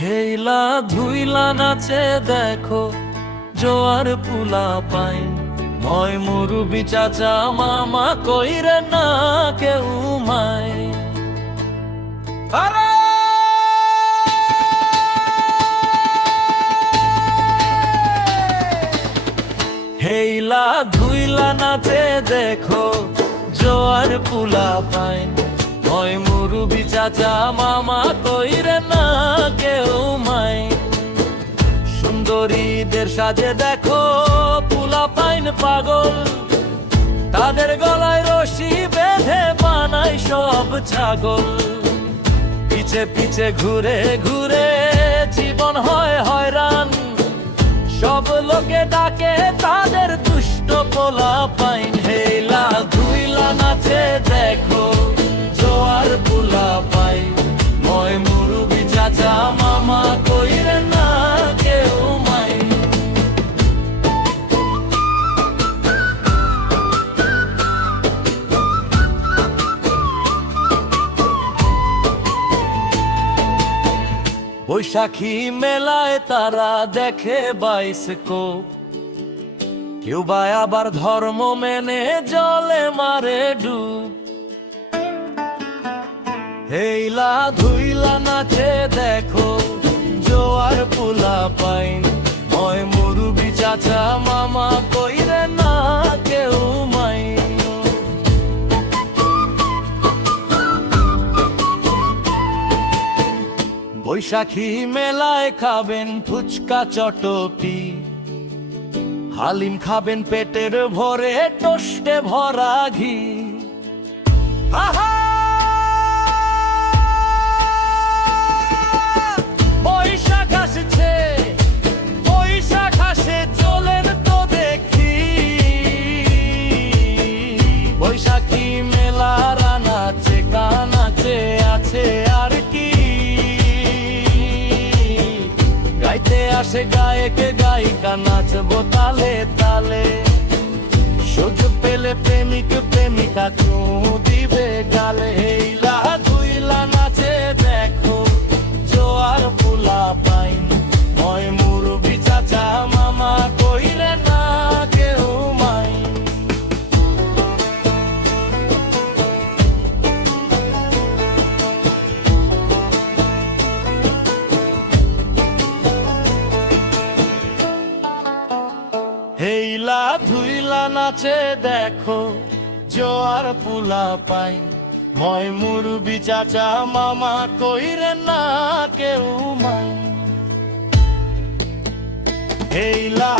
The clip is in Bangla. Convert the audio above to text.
হেইলা ধুইলা নাচে দেখো জোয়ার পুলা পাই ময় মুরুবি চাচা মামা কইরে না কেউ মাই আরে হেইলা ধুইলা নাচে দেখো জোয়ার পুলা পাই ময় মুরুবি চাচা মামা কইরে না কেউ মাই সুন্দরীদের সাজে দেখো পুলা পাইন পাগল তাদের গলায় রশি বেঁধে বানাই সব ছাগল পিছে পিছে ঘুরে ঘুরে জীবন হয় হয়রান সব লোকে ডাকে তাদের দুষ্ট পোলা পাইন হেলা ধুইলা নাচে দেখো জোয়ার পুলা পাই ময় মুরুবি চাচা মামা কইরে না কেউ মাই বৈশাখী মেলায় তারা দেখে বাইস্কোপ কেউ বা আবার ধর্ম মেনে জলে মারে ডুব হেইলা ধুইলা নাচে দেখো জোয়ার পুলা পাইন ময় মুরুবি চাচা মামা কইরে না কেউ মাই বৈশাখী মেলায় খাবেন ফুচকা চটপি হালিম খাবেন পেটের ভরে টোস্টে ভরা ঘি আহা বৈশাখ আসছে বৈশাখ আসে চলেন তো দেখি বৈশাখী মেলার নাচে গানাচে আছে আর কি গাইতে আসে গায়ক গায়িকা নাচবো তালে তালে সুযোগ পেলে প্রেমিক প্রেমিকা চুমু দিবে গালে হেইলা ধুইলা নাচে দেখো জোয়ার পুলা পাইন ময় মুরুবি চাচা মামা কইরে না কেউ মাই হেইলা ধুইলা নাচে দেখো জোয়ার পুলা পাই ময় মুরুবি চাচা মামা কইরে না কেউ মাই হেইলা